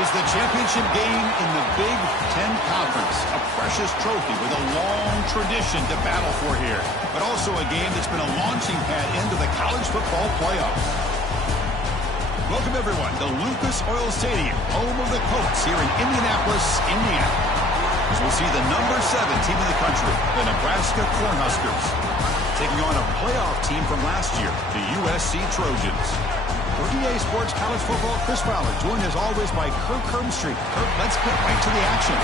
is the championship game in the Big Ten Conference. A precious trophy with a long tradition to battle for here. But also a game that's been a launching pad into the college football playoffs. Welcome, everyone, to Lucas Oil Stadium, home of the Colts here in Indianapolis, Indiana. As we'll see the number 7 team in the country, the Nebraska Cornhuskers, taking on a playoff team from last year, the USC Trojans. For EA Sports College Football, Chris Fowler, joined as always by Kirk Herbstreit. Kirk, let's get right to the action.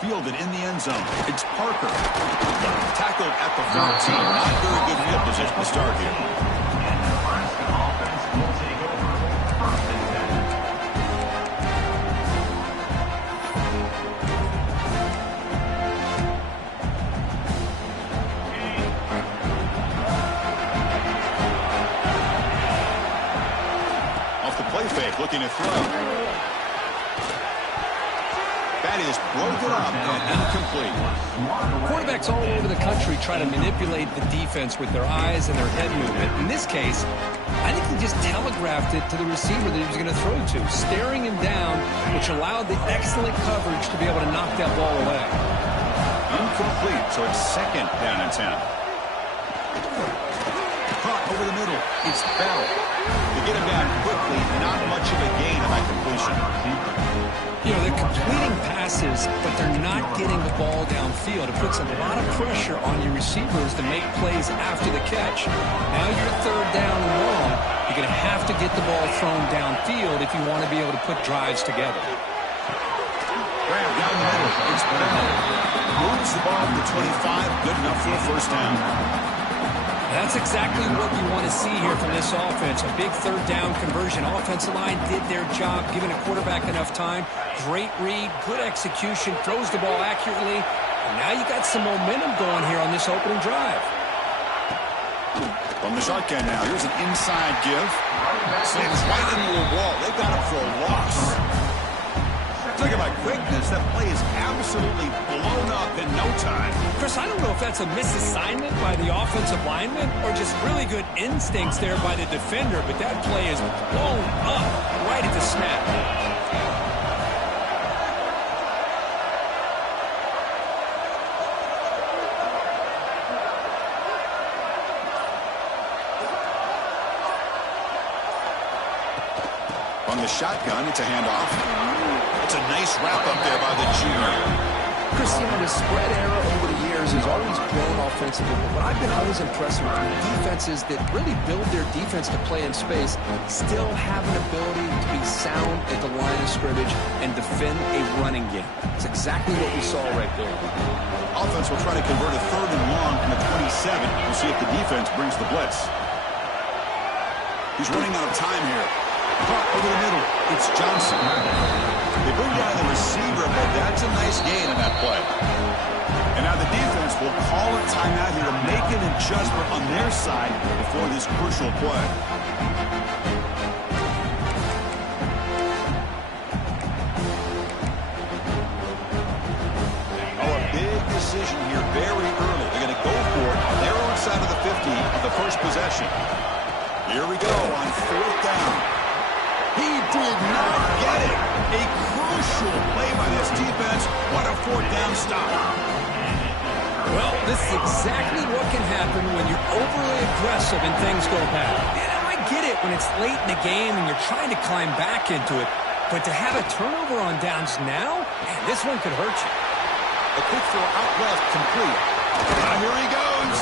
Fielded in the end zone. It's Parker. Tackled at the 14. Not very good field position to start here. Off the play fake, looking to throw. That is broken up and incomplete. Quarterbacks all over the country try to manipulate the defense with their eyes and their head movement. In this case, I think he just telegraphed it to the receiver that he was going to throw to, staring him down, which allowed the excellent coverage to be able to knock that ball away. Incomplete, so it's second down and 10. Caught over the middle. It's Bell. To get him down quickly, not much of a gain on that completion. You know, they're completing passes, but they're not getting the ball downfield. It puts a lot of pressure on your receivers to make plays after the catch. Now you're third down and long. You're going to have to get the ball thrown downfield if you want to be able to put drives together. Grab down the middle. It's Bell. Moves the ball to 25. Good enough for a first down. That's exactly what you want to see here from this offense. A big third down conversion. Offensive line did their job, giving a quarterback enough time. Great read, good execution, throws the ball accurately. And now you got some momentum going here on this opening drive. From the shotgun now, here's an inside give. Slams right into the wall. They got him for a loss. Look at my quickness. That play is absolutely blown up in no time. Chris, I don't know if that's a misassignment by the offensive lineman or just really good instincts there by the defender, but that play is blown up right at the snap. On the shotgun, it's a handoff. It's a nice wrap-up there by the junior. Chris, you know, the spread era over the years has always grown offensively, but what I've been always impressed with defenses that really build their defense to play in space still have an ability to be sound at the line of scrimmage and defend a running game. It's exactly what we saw right there. Offense will try to convert a third and long from the 27. We'll see if the defense brings the blitz. He's running out of time here. Caught over the middle. It's Johnson. They bring down the receiver, but that's a nice gain in that play. And now the defense will call a timeout here to make an adjustment on their side before this crucial play. Oh, a big decision here very early. They're going to go for it on their own side of the 50 on the first possession. Here we go on fourth down. He did not get it. A crucial play by this defense. What a fourth down stop. Well, this is exactly what can happen when you're overly aggressive and things go bad. And I get it when it's late in the game and you're trying to climb back into it. But to have a turnover on downs now, man, this one could hurt you. A quick throw out left, complete. Now here he goes.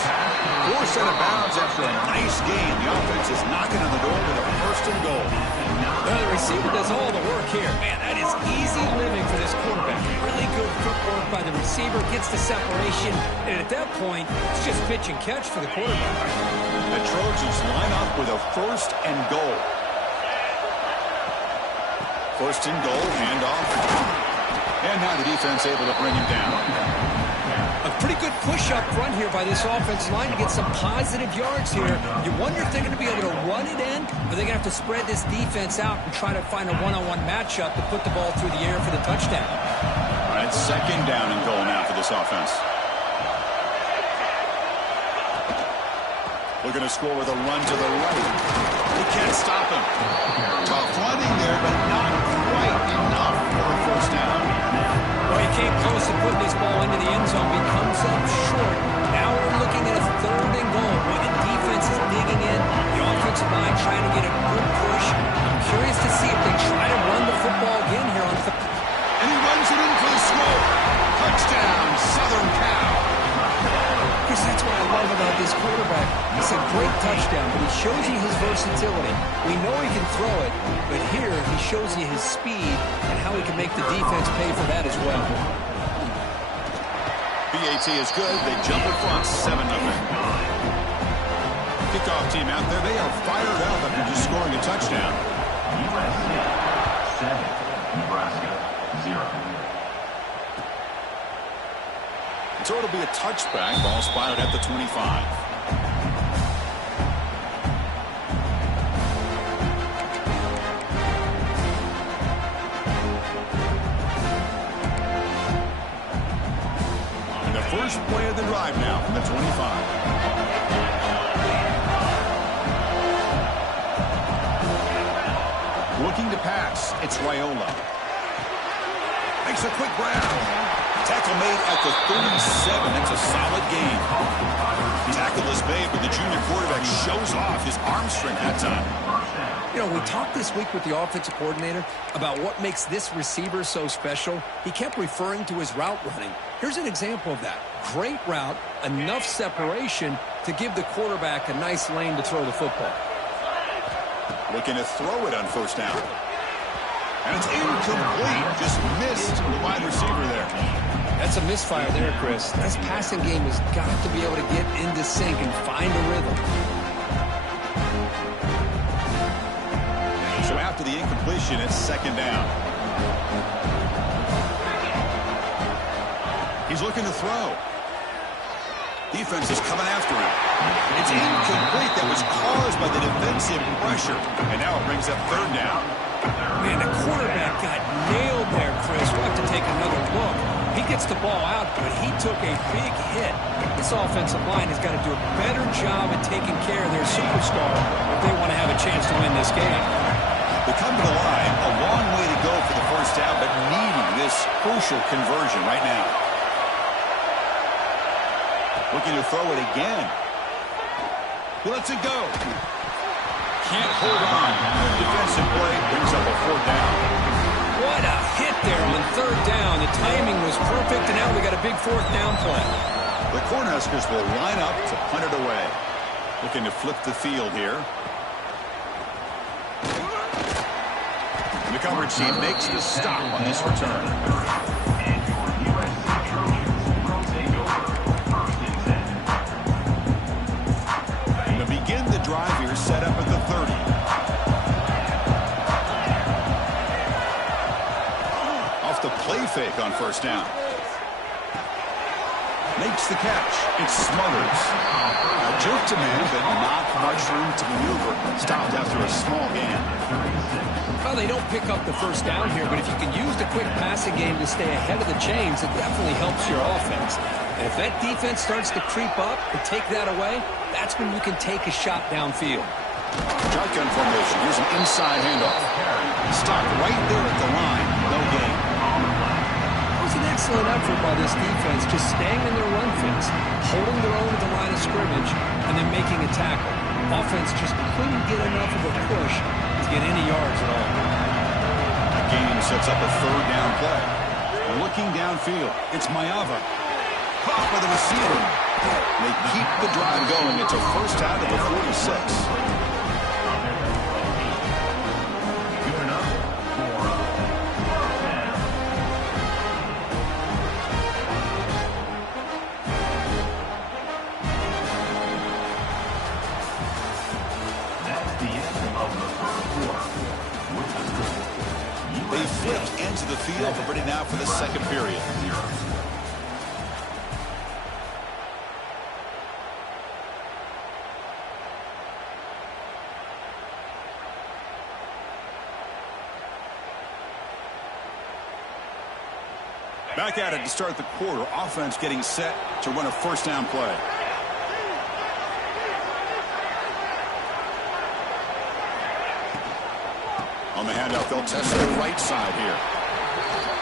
Forced out of bounds after a nice gain. The offense is knocking on the door with a first and goal. Well, the receiver does all the work here. Man, that is easy living for this quarterback. Really good footwork, by the receiver, gets the separation, and at that point, it's just pitch and catch for the quarterback. The Trojans line up with a 1st and goal. 1st and goal, handoff. And now the defense able to bring him down. A pretty good push up front here by this offensive line to get some positive yards here. You wonder if they're going to be able to run it in, or they're going to have to spread this defense out and try to find a one-on-one matchup to put the ball through the air for the touchdown. All right, 2nd down and goal now for this offense. Looking to score with a run to the right. He can't stop him. Tough running there, but not quite enough for a 1st down. Well, he came close to putting this ball into the end zone, but he comes up short. Now we're looking at a 3rd and goal. Boy, the defense is digging in. The offensive line trying to get a good push. I'm curious to see if they try to run the football again here on the... And he runs it in for the score. Touchdown, Southern Cal. Because that's what I love about this quarterback. It's a great touchdown, but he shows you his versatility. We know he can throw it, but here he shows you his speed and how he can make the defense pay for that as well. BAT is good. They jump in front, 7-0. Kickoff team out there. They are fired up after just scoring a touchdown. USC 7, Nebraska 0. So it'll be a touchback. Ball spotted at the 25. And the first play of the drive now from the 25. Looking to pass. It's Raiola. Makes a quick grab. Tackle made at the 37. That's a solid gain. Tackle is made, but the junior quarterback shows off his arm strength that time. You know, we talked this week with the offensive coordinator about what makes this receiver so special. He kept referring to his route running. Here's an example of that. Great route, enough separation to give the quarterback a nice lane to throw the football. Looking to throw it on 1st down. And it's incomplete. Just missed the wide receiver there. That's a misfire there, Chris. This passing game has got to be able to get into sync and find a rhythm. So after the incompletion, it's 2nd down. He's looking to throw. Defense is coming after him. It's incomplete. That was caused by the defensive pressure. And now it brings up 3rd down. Man, the quarterback got nailed there, Chris. We'll have to take another look. He gets the ball out, but he took a big hit. This offensive line has got to do a better job at taking care of their superstar if they want to have a chance to win this game. They come to the line, a long way to go for the 1st down, but needing this crucial conversion right now. Looking to throw it again. He lets it go. Can't hold on. Defensive play brings up a 4th down. What a hit there on 3rd down. The timing was perfect, and now we got a big 4th down play. The Cornhuskers will line up to punt it away. Looking to flip the field here. And the coverage team makes the stop on this return. Begin the drive here, set up at the 30. Off the play fake on 1st down. Makes the catch. It smothers. A jerk to man, but not much room to maneuver. Stopped after a small gain. Well, they don't pick up the 1st down here, but if you can use the quick passing game to stay ahead of the chains, it definitely helps your offense. And if that defense starts to creep up and take that away, that's when you can take a shot downfield. Shotgun formation. Here's an inside handoff. Stopped right there at the line. No gain. It was an excellent effort by this defense, just staying in their run fence, holding their own at the line of scrimmage, and then making a tackle. Offense just couldn't get enough of a push to get any yards at all. That gain sets up a 3rd down play. Looking downfield, it's Mayava. Caught by the receiver. They keep the drive going. It's a 1st down at the 46. himself ready now for the second period. Back at it to start the quarter. Offense getting set to run a first down play. On the handoff, they'll test the right side here.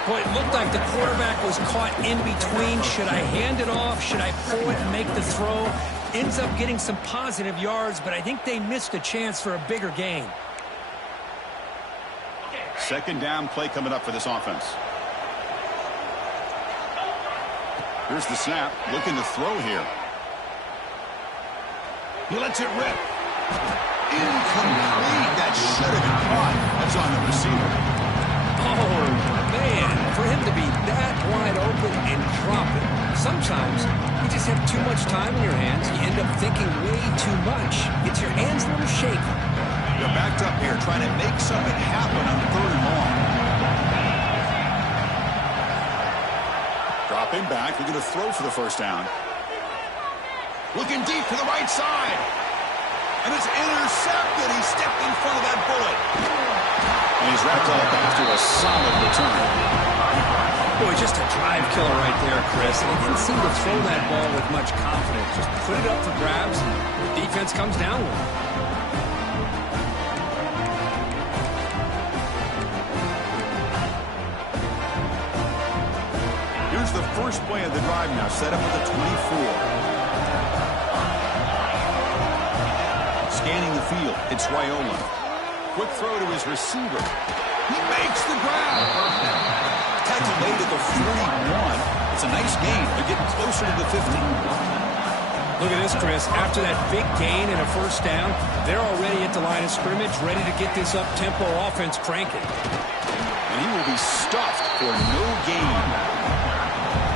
Boy, it looked like the quarterback was caught in between. Should I hand it off? Should I pull it and make the throw? Ends up getting some positive yards, but I think they missed a chance for a bigger gain. Second down play coming up for this offense. Here's the snap, looking to throw here. He lets it rip. Incomplete. That should have been caught. That's on the receiver. Oh, man, for him to be that wide open and drop it. Sometimes you just have too much time in your hands. You end up thinking way too much. Gets your hands a little shaky. They're backed up here trying to make something happen on third and long. Dropping back, looking to throw for the first down. Looking deep to the right side. And it's intercepted. He stepped in front of that bullet. And he's wrapped up after a solid return. Boy, just a drive killer right there, Chris. And he didn't seem to throw that ball with much confidence. Just put it up for grabs, and the defense comes down with it. Here's the first play of the drive now, set up at the 24. Scanning the field, it's Raiola. Quick throw to his receiver. He makes the grab. Tackle made at the 41. It's a nice gain. They're getting closer to the 50. Look at this, Chris. After that big gain and a first down, they're already at the line of scrimmage, ready to get this up-tempo offense cranking. And he will be stuffed for no gain.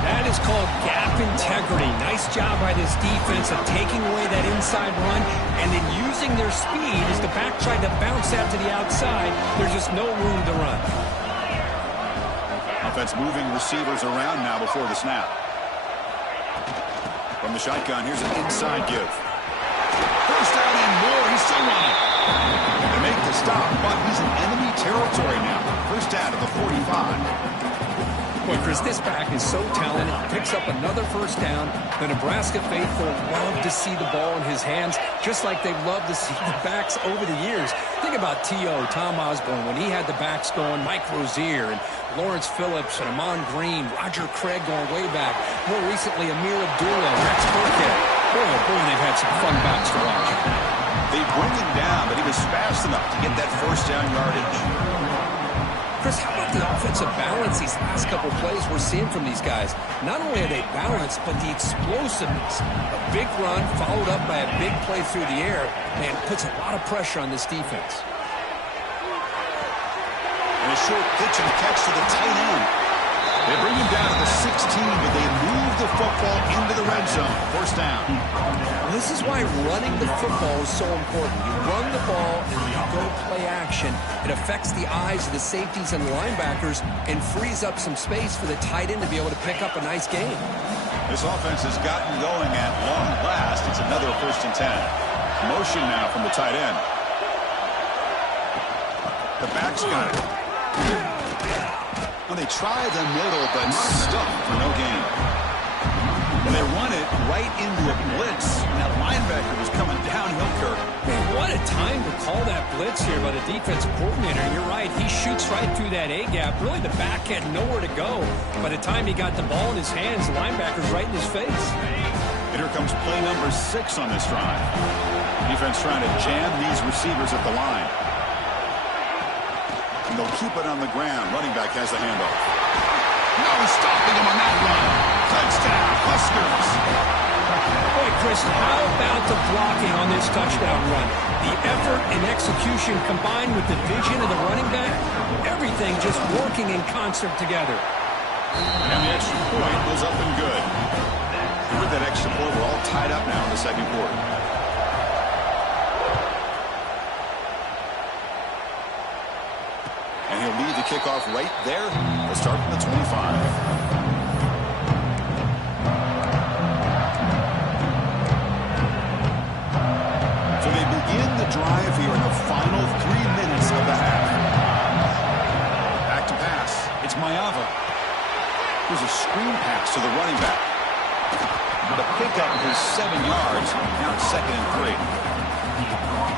That is called gap integrity. Nice job by this defense of taking away that inside run and then using their speed as the back tried to bounce out to the outside. There's just no room to run. Offense moving receivers around now before the snap. From the shotgun, here's an inside give. First down and more. He's still running. They make the stop, but he's in enemy territory now. First down to the 45. Boy, Chris, this back is so talented. He picks up another first down. The Nebraska faithful love to see the ball in his hands, just like they've loved to see the backs over the years. Think about T.O., Tom Osborne, when he had the backs going, Mike Rozier and Lawrence Phillips and Amon Green, Roger Craig going way back. More recently, Amir Abdullah, Rex Burkhead. Boy, oh boy, they've had some fun backs to watch. They bring him down, but he was fast enough to get that first down yardage. Chris, how about the offensive balance these last couple plays we're seeing from these guys? Not only are they balanced, but the explosiveness. A big run followed up by a big play through the air, man, puts a lot of pressure on this defense. And a short pitch and catch to the tight end. They bring him down to the 16, but they move the football into the red zone. First down. This is why running the football is so important. You run the ball and you go play action. It affects the eyes of the safeties and the linebackers and frees up some space for the tight end to be able to pick up a nice gain. This offense has gotten going at long last. It's another first and 10. Motion now from the tight end. The back's got it. Well, they try the middle, but stuck for no gain. And they run it right into a blitz. And that linebacker was coming downhill, Kirk. Man, what a time to call that blitz here by the defensive coordinator. And you're right, he shoots right through that A-gap. Really, the back had nowhere to go. By the time he got the ball in his hands, the linebacker's right in his face. And here comes play number 6 on this drive. Defense trying to jam these receivers at the line. And they'll keep it on the ground. Running back has the handoff. No stopping him on that run. Touchdown, Huskers. Boy, Chris, how about the blocking on this touchdown run? The effort and execution combined with the vision of the running back, everything just working in concert together. And the extra point was up and good. And with that extra point, we're all tied up now in the second quarter. And he'll be the kickoff right there. We'll start from the 25. Drive here in the final 3 minutes of the half. Back to pass. It's Mayava. Here's a screen pass to the running back. The pickup is 7 yards. Now it's 2nd and 3.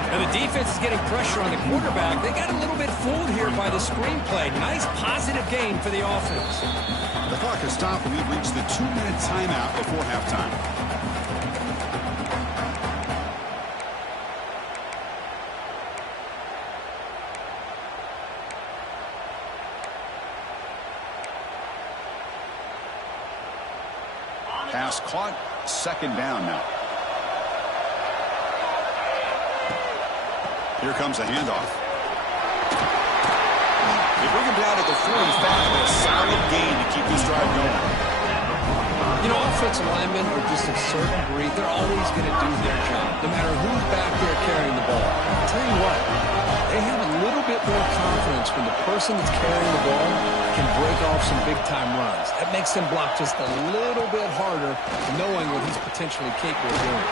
Now the defense is getting pressure on the quarterback. They got a little bit fooled here by the screenplay. Nice positive gain for the offense. The clock has stopped and we've reached the 2-minute timeout before halftime. Pass caught, 2nd down now. Here comes a handoff. They bring him down at the 45, a solid gain to keep this drive going. You know, offensive linemen are just a certain breed. They're always going to do their job, no matter who's back there carrying the ball. I'll tell you what, they have a little bit more confidence when the person that's carrying the ball can break off some big-time runs. That makes them block just a little bit harder, knowing what he's potentially capable of doing.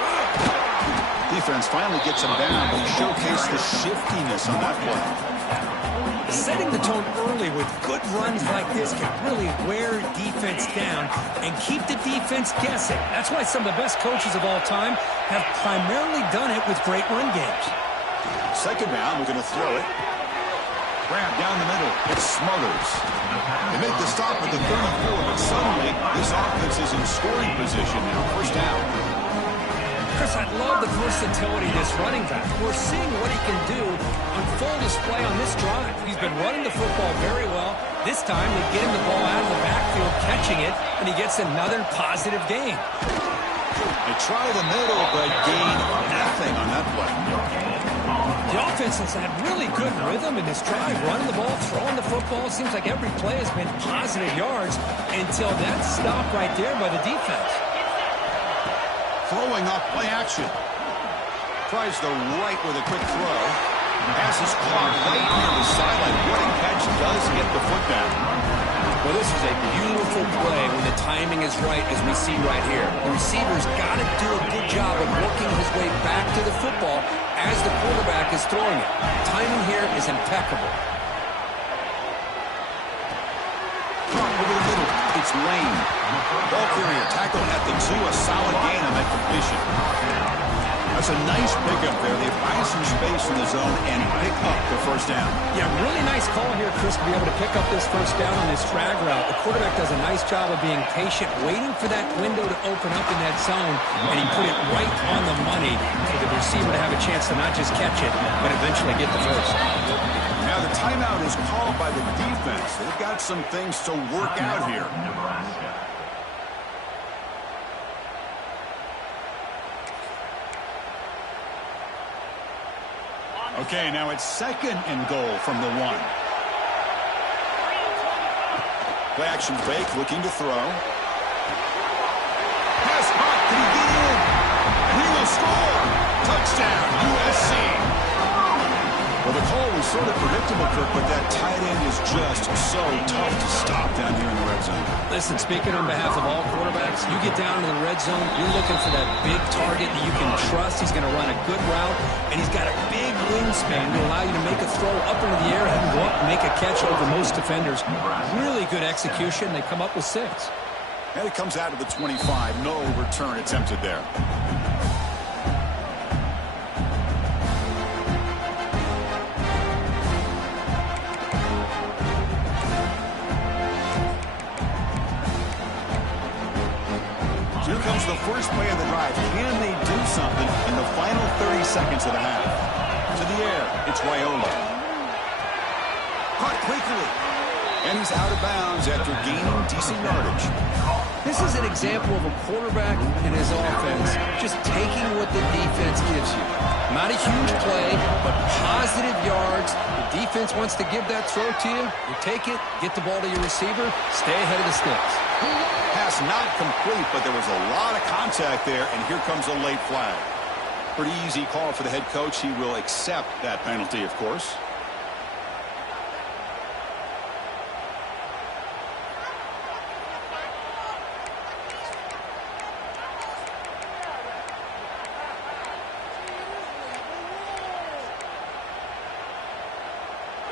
Defense finally gets him down, but he showcased the shiftiness on that play. Setting the tone early with good runs like this can really wear defense down and keep the defense guessing. That's why some of the best coaches of all time have primarily done it with great run games. 2nd down, we're going to throw it. Grab down the middle. It's Smothers. They make the stop at the 34, but suddenly this offense is in scoring position now. 1st down. Chris, I love the versatility of this running back. We're seeing what he can do on full display on this drive. He's been running the football very well. This time they get him the ball out of the backfield, catching it, and he gets another positive gain. They try the middle, but gain nothing on that play. The offense has had really good rhythm in this drive, running the ball, throwing the football. It seems like every play has been positive yards until that stop right there by the defense. Throwing off play action. Tries the right with a quick throw. Pass is caught right near the sideline. What a catch does get the foot down. Well, this is a beautiful play when the timing is right, as we see right here. The receiver's got to do a good job of working his way back to the football as the quarterback is throwing it. Timing here is impeccable. Over the middle, it's Lane. Ball carrier tackled at the 2, a solid gain on that completion. That's a nice pickup there. They find some space in the zone and pick up the 1st down. Yeah, really nice call here, Chris, to be able to pick up this 1st down on this drag route. The quarterback does a nice job of being patient, waiting for that window to open up in that zone, and he put it right on the money for the receiver to have a chance to not just catch it, but eventually get the 1st. Now the timeout is called by the defense. They've got some things to work out here. Okay, now it's 2nd and goal from the 1. Play action fake, looking to throw. Pass caught, can he get in? And he will score! Touchdown, USC! Well, the call was sort of predictable, Kirk, but that tight end is just so tough to stop down here in the red zone. Listen, speaking on behalf of all quarterbacks, you get down to the red zone, you're looking for that big target that you can trust. He's going to run a good route, and he's got a big wingspan to allow you to make a throw up into the air and go up and make a catch over most defenders. Really good execution. They come up with 6. And it comes out of the 25. No return attempted there. Here comes the first play of the drive. Can they do something in the final 30 seconds of the half? To the air, it's Raiola. Caught quickly. And he's out of bounds after gaining decent yardage. This is an example of a quarterback and his offense just taking what the defense gives you. Not a huge play, but positive yards. The defense wants to give that throw to you. You take it, get the ball to your receiver, stay ahead of the sticks. Pass not complete, but there was a lot of contact there, and here comes a late flag. Pretty easy call for the head coach. He will accept that penalty, of course.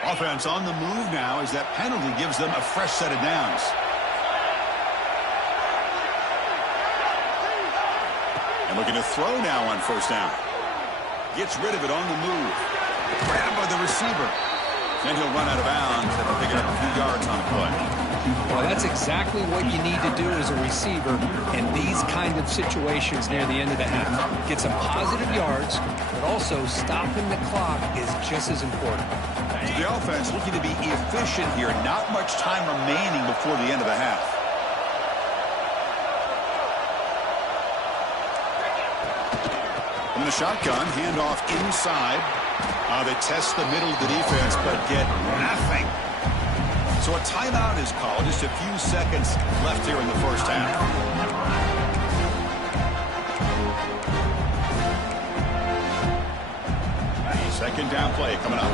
Offense on the move now as that penalty gives them a fresh set of downs. And looking to throw now on first down. Gets rid of it on the move. Grabbed by the receiver. Then he'll run out of bounds and pick it up a few yards on the play. Well, that's exactly what you need to do as a receiver in these kind of situations near the end of the half. Get some positive yards, but also stopping the clock is just as important. The offense looking to be efficient here. Not much time remaining before the end of the half. From the shotgun, handoff inside. They test the middle of the defense, but get nothing. So a timeout is called. Just a few seconds left here in the first half. Second down play coming up.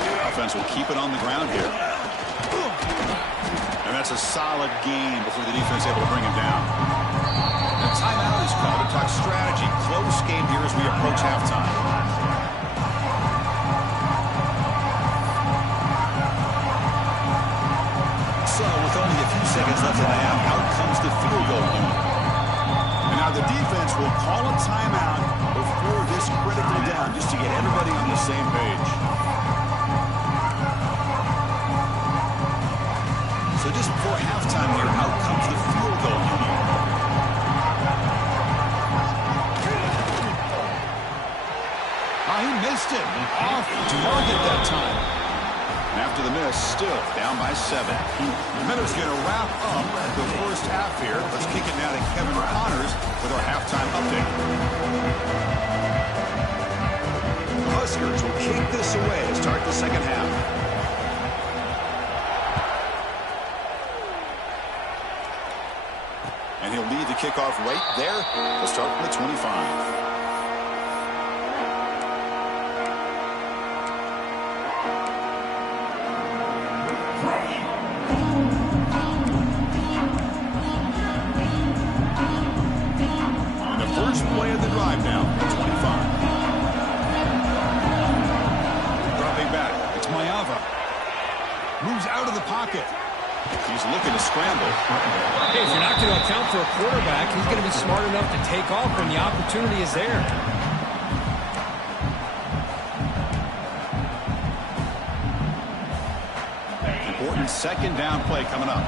The offense will keep it on the ground here. And that's a solid gain before the defense able to bring him down. A timeout is called to talk strategy. Close game here as we approach halftime. So with only a few seconds left in the half, out comes the field goal unit. And now the defense will call a timeout before this critical down just to get everybody on the same page. So just before halftime here, out comes the field goal unit. He missed it. Off target that time. And after the miss, still down by 7. The Miners going to wrap up the first half here. Let's kick it now to Kevin Connors with our halftime update. The Huskers will kick this away to start the second half. And he'll lead the kickoff right there to start from the 25. Play of the drive now, 25. Dropping back, it's Mayava. Moves out of the pocket. He's looking to scramble. Hey, if you're not going to account for a quarterback, he's going to be smart enough to take off when the opportunity is there. Important second down play coming up.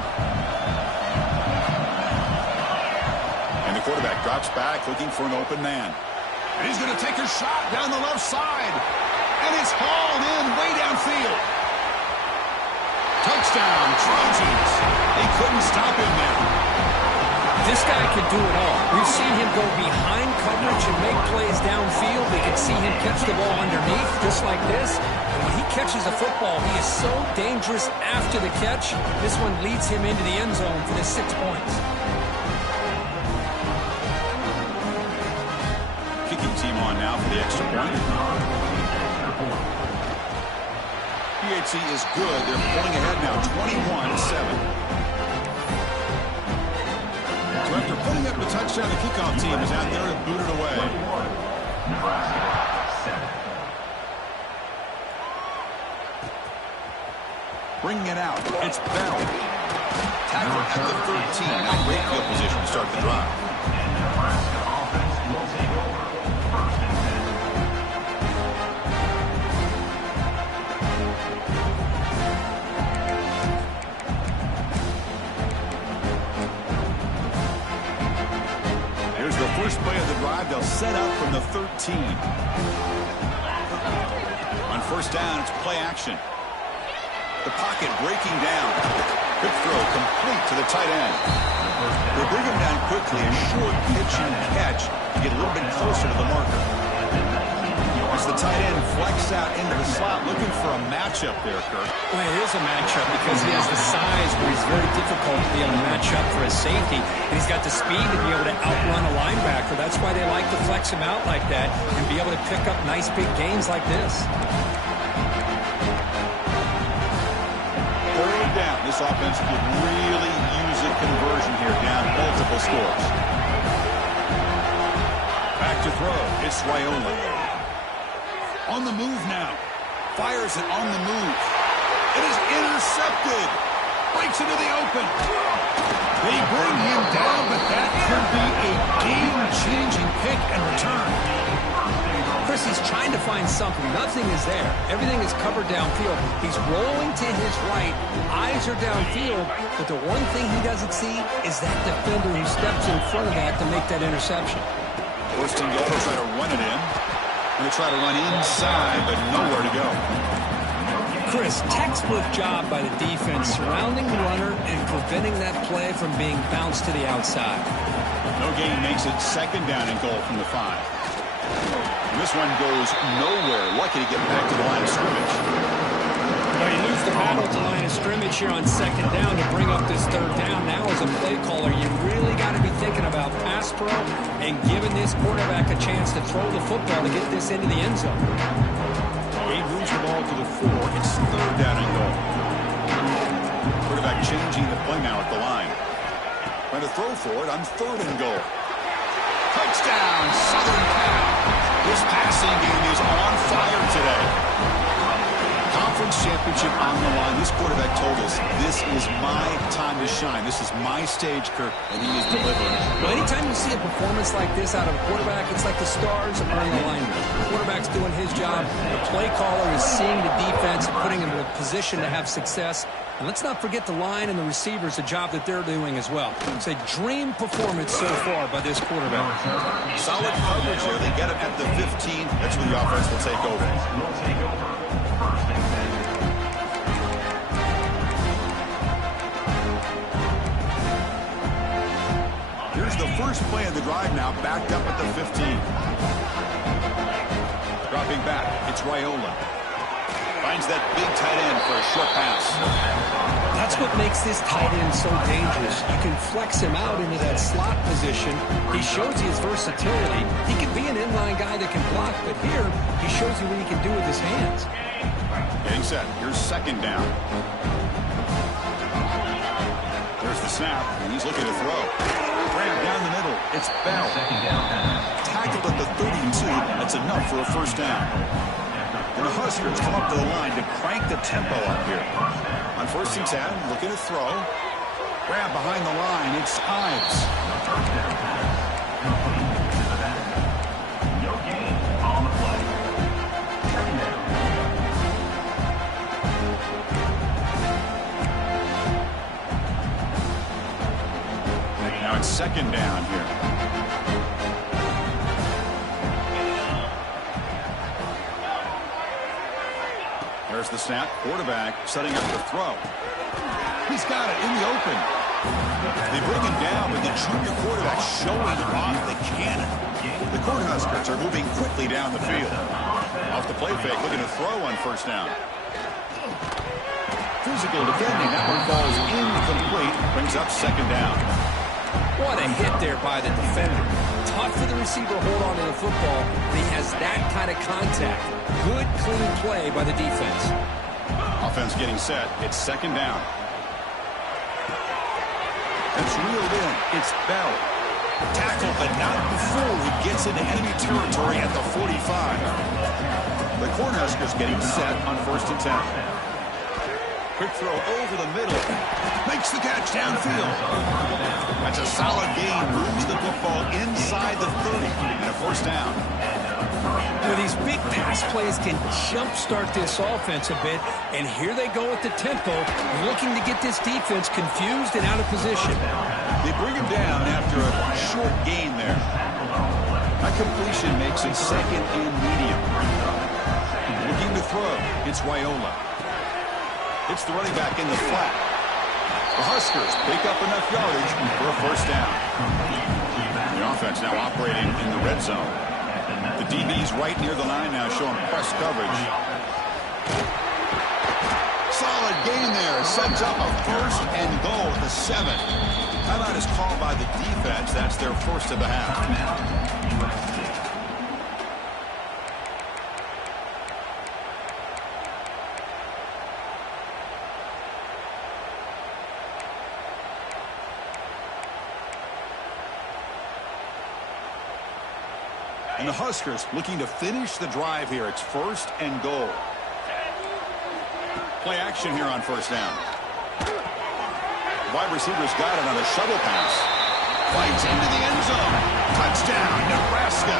Quarterback drops back, looking for an open man. And he's going to take a shot down the left side. And it's hauled in way downfield. Touchdown, Trojans. They couldn't stop him there. This guy can do it all. We've seen him go behind coverage and make plays downfield. We can see him catch the ball underneath, just like this. And when he catches a football, he is so dangerous after the catch. This one leads him into the end zone for the 6 points. Team on now for the extra point. PHC is good. They're pulling ahead now, 21-7. So after putting up the touchdown, the kickoff team is out there to boot it away. Bringing it out. It's Bell. Tackle at the 13. Now great field position to start the drive. First play of the drive, they'll set up from the 13. On first down, it's play action. The pocket breaking down. Quick throw complete to the tight end. They bring him down quickly, a short pitch and catch to get a little bit closer to the marker. As the tight end flex out into the slot, looking for a matchup there, Kirk. Well, it is a matchup because he has the size where he's very difficult to be able to match up for his safety. And he's got the speed to be able to outrun a linebacker. That's why they like to flex him out like that and be able to pick up nice big gains like this. Third down. This offense could really use a conversion here, down multiple scores. Back to throw. It's Raiola. On the move now. Fires it on the move. It is intercepted. Breaks into the open. They bring him down, but that could be a game-changing pick and return. Chris, he's trying to find something. Nothing is there. Everything is covered downfield. He's rolling to his right. Eyes are downfield. But the one thing he doesn't see is that defender who steps in front of that to make that interception. First and goal, they'll try to run it in. They'll try to run inside, but nowhere to go. Chris, textbook job by the defense surrounding the runner and preventing that play from being bounced to the outside. No gain makes it second down and goal from the 5. And this one goes nowhere. Lucky to get back to the line of scrimmage. Well, you lose the battle to line of scrimmage here on second down to bring up this third down. Now as a play caller, you really got to be thinking about pass pro and giving this quarterback a chance to throw the football to get this into the end zone. He moves the ball to the 4. It's third down and goal. Quarterback changing the play now at the line. Trying to throw for it on third and goal. Touchdown, Southern Cal. This passing game is on fire today. Conference championship on the line. This quarterback told us, this is my time to shine. This is my stage, Kirk, and he is delivering. Well, anytime you see a performance like this out of a quarterback, it's like the stars are in alignment. The quarterback's doing his job. The play caller is seeing the defense, putting him in a position to have success. And let's not forget the line and the receivers, the job that they're doing as well. It's a dream performance so far by this quarterback. Solid coverage here. They get him at the 15. That's where the offense will take over. Here's the first play of the drive now, backed up at the 15. Dropping back, it's Raiola. Finds that big tight end for a short pass. That's what makes this tight end so dangerous. You can flex him out into that slot position. He shows you his versatility. He can be an inline guy that can block, but here he shows you what he can do with his hands. Getting set. Here's second down. There's the snap, and he's looking to throw. Grab down the middle. It's Bell. Tackled at the 32. That's enough for a first down. And the Huskers come up to the line to crank the tempo up here. On first and 10, looking to throw. Grab behind the line. It's Ives. No gain on the play. Second down. Now it's second down here. There's the snap. Quarterback setting up the throw. He's got it in the open. They bring him down, but the junior quarterback showing off the cannon. The Cornhuskers are moving quickly down the field. Off the play fake, looking to throw on first down. Physical defending. That one falls incomplete. Brings up second down. What a hit there by the defender. Tough for the receiver to hold on to the football, but he has that kind of contact. Good, clean play by the defense. Offense getting set. It's second down. It's reeled in. It's Bell. Tackled, but not before he gets into enemy territory at the 45. The Cornhuskers getting set on first and 10. Quick throw over the middle. Makes the catch downfield. That's a solid gain. Moves the football inside the 30 and a first down. Well, these big pass plays can jumpstart this offense a bit, and here they go at the tempo, looking to get this defense confused and out of position. They bring him down after a short gain there. That completion makes it second and medium. Looking to throw. It's Raiola. It's the running back in the flat. The Huskers pick up enough yardage for a first down. The offense now operating in the red zone. The DB's right near the line now showing press coverage. Solid gain there. Sets up a first and goal at the 7. Timeout is called by the defense. That's their first of the half. USC. And the Huskers looking to finish the drive here. It's 1st and goal. Play action here on 1st down. The wide receiver's got it on a shuttle pass. Fights into the end zone. Touchdown, Nebraska.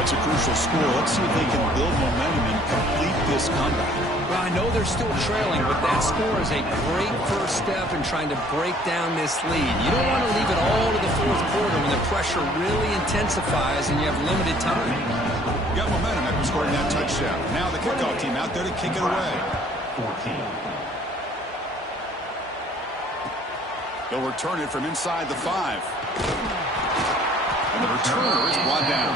That's a crucial score. Let's see if they can build momentum and complete this comeback. Well, I know they're still trailing, but that score is a great first step in trying to break down this lead. You don't want to leave it all to the 4th quarter when the pressure really intensifies and you have limited time. You got momentum after scoring that touchdown. Now the kickoff team out there to kick it away. 14. They'll return it from inside the 5. And the returner is brought down.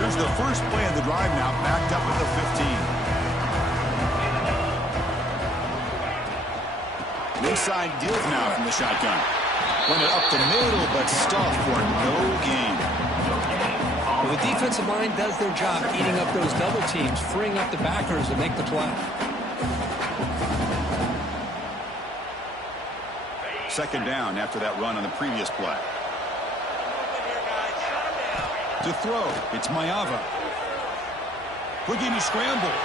Here's the first play of the drive now, backed up at the 15. Inside give now from the shotgun. Run it up the middle, but stuffed for no gain. Well, the defensive line does their job eating up those double teams, freeing up the backers to make the play. 2nd down after that run on the previous play. To throw, it's Mayava. Quick-in scramble.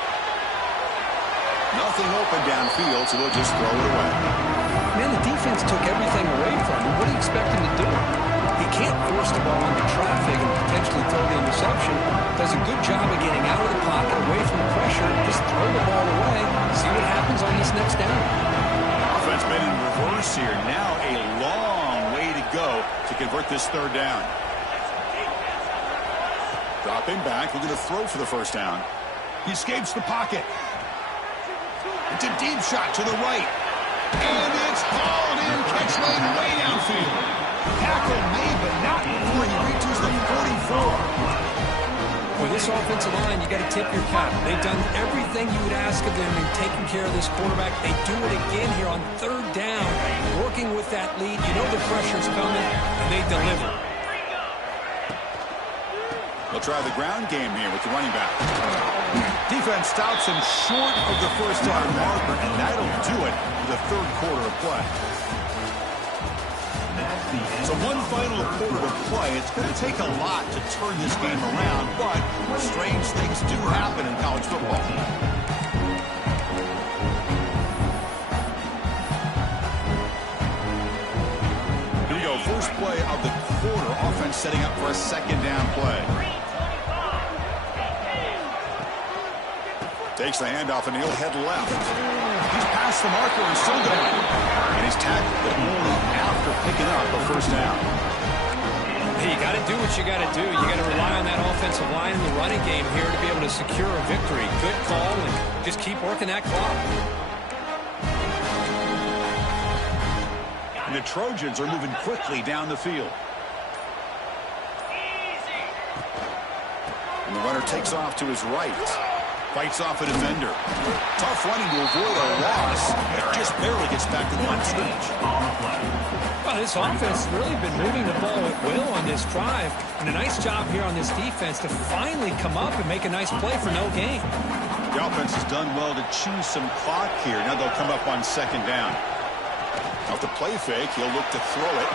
Nothing open downfield, so they'll just throw it away. Man, the defense took everything away from him. What do you expect him to do? He can't force the ball into traffic and potentially throw the interception. Does a good job of getting out of the pocket, away from the pressure. Just throw the ball away. See what happens on this next down. Offense been in reverse here. Now a long way to go to convert this 3rd down. Dropping back, looking to throw for the 1st down. He escapes the pocket. It's a deep shot to the right. And it's hauled in, catch lane way downfield. Tackle made, but not before he reaches the 44. With this offensive line, you got to tip your cap. They've done everything you would ask of them in taking care of this quarterback. They do it again here on 3rd down, working with that lead. You know the pressure's coming, and they deliver. They'll try the ground game here with the running back. Defense stops him short of the 1st down marker, and that'll do it for the 3rd quarter of play. So one final quarter of play. It's going to take a lot to turn this game around, but strange things do happen in college football. Here we go. First play of the quarter. Offense setting up for a 2nd down play. Takes the handoff and he'll head left. He's past the marker and still going. And he's tackled, but only after picking up a 1st down. Hey, you got to do what you got to do. You got to rely on that offensive line in the running game here to be able to secure a victory. Good call, and just keep working that clock. And the Trojans are moving quickly down the field. And the runner takes off to his right. Fights off a defender. Tough running to avoid a loss. It just barely gets back to the line of scrimmage. Well, this offense has really been moving the ball at will on this drive. And a nice job here on this defense to finally come up and make a nice play for no gain. The offense has done well to chew some clock here. Now they'll come up on 2nd down. Off the play fake, he'll look to throw it.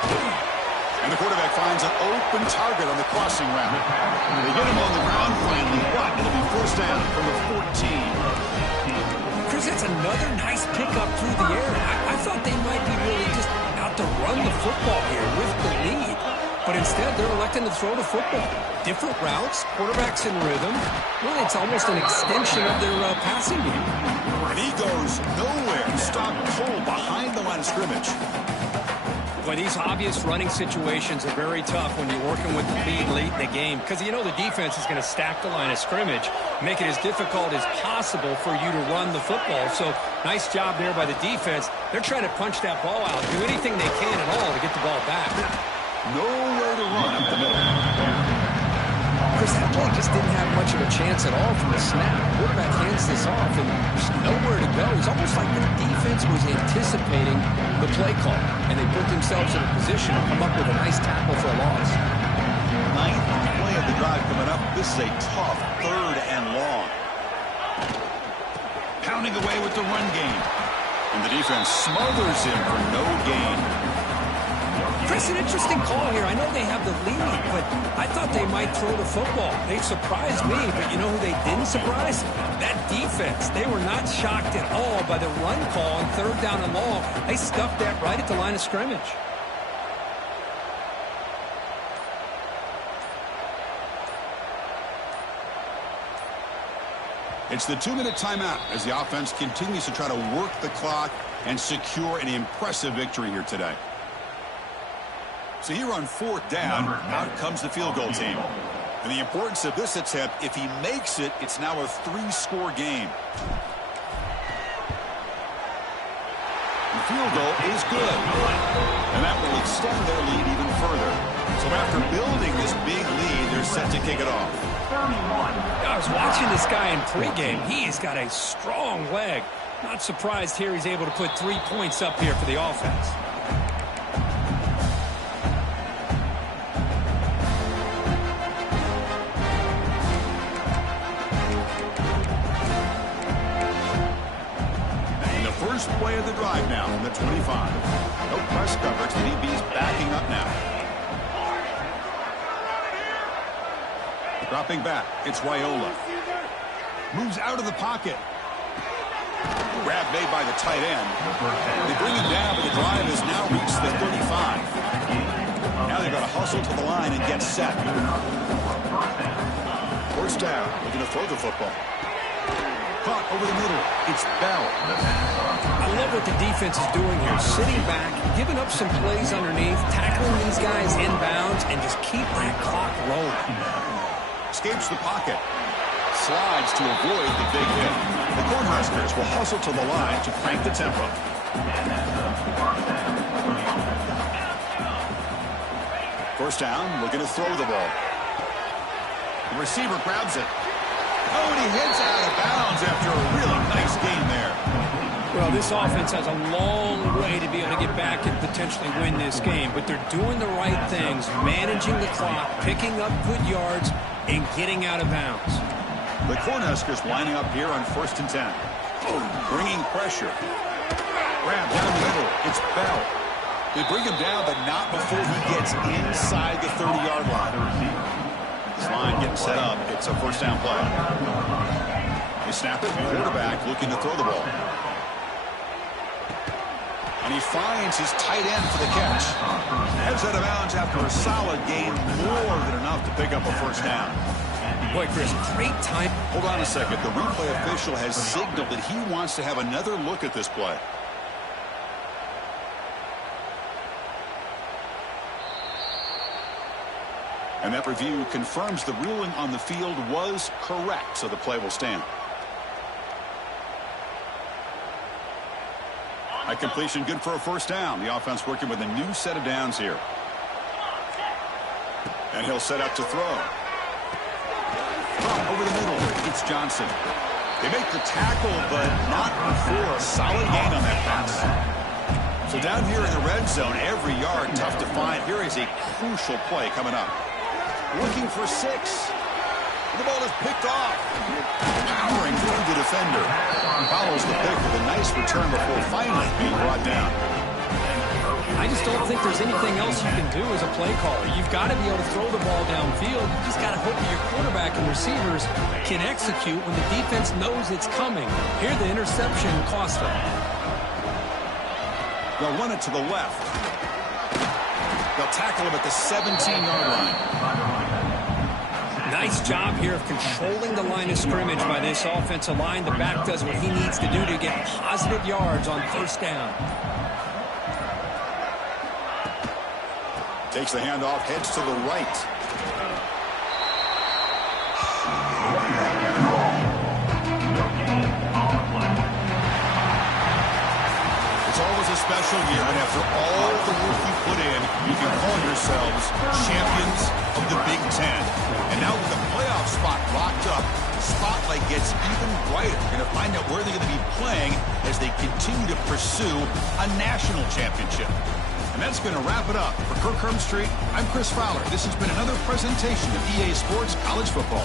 And the quarterback finds an open target on the crossing route. They get him on the ground finally, but it'll be 1st down from the 14. Chris, that's another nice pickup through the air. I thought they might be really just out to run the football here with the lead. But instead, they're electing to throw the football. Different routes, quarterbacks in rhythm. Really, it's almost an extension of their passing game. And he goes nowhere. Stopped cold behind the line of scrimmage. Boy, these obvious running situations are very tough when you're working with the lead late in the game because you know the defense is going to stack the line of scrimmage, make it as difficult as possible for you to run the football. So nice job there by the defense. They're trying to punch that ball out, do anything they can at all to get the ball back. Nowhere to run up the middle. Chris, that play just didn't have much of a chance at all from the snap. Quarterback hands this off, and there's nowhere to go. It's almost like the defense was anticipating the play call, and they put themselves in a position to come up with a nice tackle for a loss. 9th play of the drive coming up. This is a tough 3rd and long. Pounding away with the run game. And the defense smothers him for no gain. Chris, an interesting call here. I know they have the lead, but I thought they might throw the football. They surprised me, but you know who they didn't surprise? That defense. They were not shocked at all by the run call on 3rd down and long. They stuffed that right at the line of scrimmage. It's the 2-minute timeout as the offense continues to try to work the clock and secure an impressive victory here today. So here on 4th down, out comes the field goal team. And the importance of this attempt, if he makes it, it's now a 3-score game. The field goal is good. And that will extend their lead even further. So after building this big lead, they're set to kick it off. I was watching this guy in pregame. He's got a strong leg. Not surprised here he's able to put 3 points up here for the offense. First play of the drive now from the 25. No press coverage. The DB's backing up now. Dropping back. It's Raiola. Moves out of the pocket. Grab made by the tight end. They bring him down, but the drive has now reached the 35. Now they've got to hustle to the line and get set. First down. Looking to throw the football. Caught over the middle. It's Bell. I love what the defense is doing here. Sitting back, giving up some plays underneath, tackling these guys inbounds, and just keep that clock rolling. Escapes the pocket. Slides to avoid the big hit. The Cornhuskers will hustle to the line to crank the tempo. First down, looking to throw the ball. The receiver grabs it. Oh, and he heads out of bounds after a really nice game there. Well, this offense has a long way to be able to get back and potentially win this game, but they're doing the right things, managing the clock, picking up good yards, and getting out of bounds. The Cornhuskers lining up here on 1st and 10. Bringing pressure. Grab down the middle. It's Bell. They bring him down, but not before he gets inside the 30-yard line. This line getting set up. It's a first down play. They snap it. Quarterback looking to throw the ball. And he finds his tight end for the catch. Heads out of bounds after a solid gain, more than enough to pick up a first down. Boy, Chris, great time. Hold on a second. The replay official has signaled that he wants to have another look at this play. And that review confirms the ruling on the field was correct, so the play will stand. At completion, good for a first down. The offense working with a new set of downs here. And he'll set up to throw. Over the middle, it's Johnson. They make the tackle, but not before a solid gain on that pass. So down here in the red zone, every yard tough to find. Here is a crucial play coming up. Looking for 6. The ball is picked off. Powering through the defender. Follows the pick with a nice return before finally being brought down. I just don't think there's anything else you can do as a play caller. You've got to be able to throw the ball downfield. You just got to hope that your quarterback and receivers can execute when the defense knows it's coming. Here, the interception cost them. They'll run it to the left. They'll tackle him at the 17-yard line. Nice job here of controlling the line of scrimmage by this offensive line. The back does what he needs to do to get positive yards on first down. Takes the handoff, heads to the right. It's always a special year when after all the work you put in, you can call yourselves champions of the Big Ten. And now with the playoff spot locked up, the spotlight gets even brighter. We're going to find out where they're going to be playing as they continue to pursue a national championship. And that's going to wrap it up. For Kirk Herbstreit, I'm Chris Fowler. This has been another presentation of EA Sports College Football.